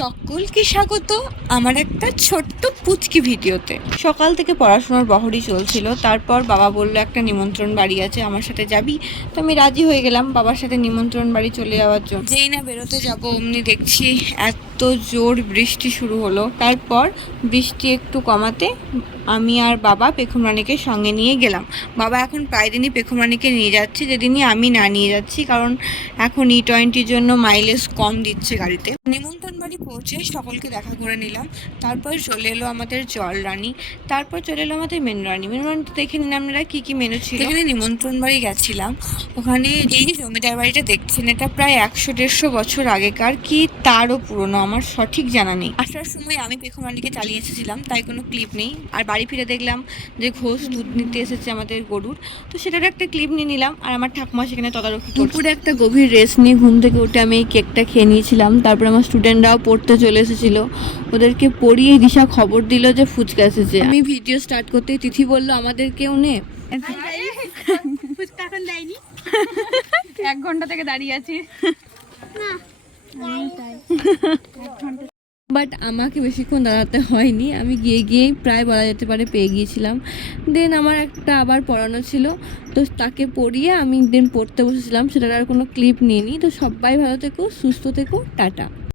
সকলকে স্বাগত আমার একটা ছোট্ট পুচকি ভিডিওতে। সকাল থেকে পড়াশোনার বহরই চলছিল, তারপর বাবা বলল একটা নিমন্ত্রণ বাড়ি আছে, আমার সাথে যাবি? তো আমি রাজি হয়ে গেলাম বাবার সাথে নিমন্ত্রণ বাড়ি চলে যাওয়ার জন্য। যেই না বেরোতে যাবো অমনি দেখছি এত জোর বৃষ্টি শুরু হলো। তারপর বৃষ্টি একটু কমাতে আমি আর বাবা পেখম রানীকে সঙ্গে নিয়ে গেলাম। বাবা এখন প্রায় দিনই পেখম রানীকে নিয়ে যাচ্ছে, যেদিনই আমি না নিয়ে যাচ্ছি, কারণ এখন E20 জন্য মাইলেজ কম দিচ্ছে গাড়িতে। নিমন্ত্রণ বাড়ি পৌঁছে সকলকে দেখা করে নিলাম। তারপর চলে এলো আমাদের জল রানী, তারপর চলে এলো আমাদের মেনু রানী। মেনু রানীতে দেখে নিলাম আমরা কি কি মেনু ছিল। এখানে নিমন্ত্রণ বাড়ি গেছিলাম, ওখানে এই জমিদার বাড়িটা দেখছেন, এটা প্রায় 100-150 বছর আগেকার, কি তারও পুরনো আমার সঠিক জানা নেই। আসার সময় আমি পেখম রানীকে চালিয়ে এসেছিলাম, তাই কোনো ক্লিপ নেই। আর বাড়ি ফিরে দেখলাম যে ঘোষ দুধ নিতে এসেছে আমাদের গরুর, তো সেটার একটা ক্লিপ নিয়ে নিলাম। আর আমার ঠাকুমা সেখানে তদারকি করছে। দুপুরে একটা গভীর রেস্ট নিয়ে ঘুম থেকে উঠে আমি এই কেকটা খেয়ে নিয়েছিলাম। তারপর আমার স্টুডেন্টরাও পড়তে চলে এসেছিল, ওদেরকে পড়িয়ে দিশা খবর দিল যে ফুচকা এসেছে। আমি ভিডিও স্টার্ট করতে তিথি বললো আমাদের কেউ নে, ফুচকা এখন দেয়নি, 1 ঘন্টা থেকে দাঁড়িয়ে আছি। বাট আমাকে বেশিক্ষণ দাঁড়াতে হয়নি, আমি গিয়েই প্রায় বলা যেতে পারে পেয়ে গিয়েছিলাম। দেন আমার একটা আবার পড়ানো ছিল, তো তাকে পড়িয়ে আমি দেন পড়তে বসেছিলাম, সেটার আর কোনো ক্লিপ নিইনি। তো সবাই ভালো থেকো, সুস্থ থেকো, টাটা।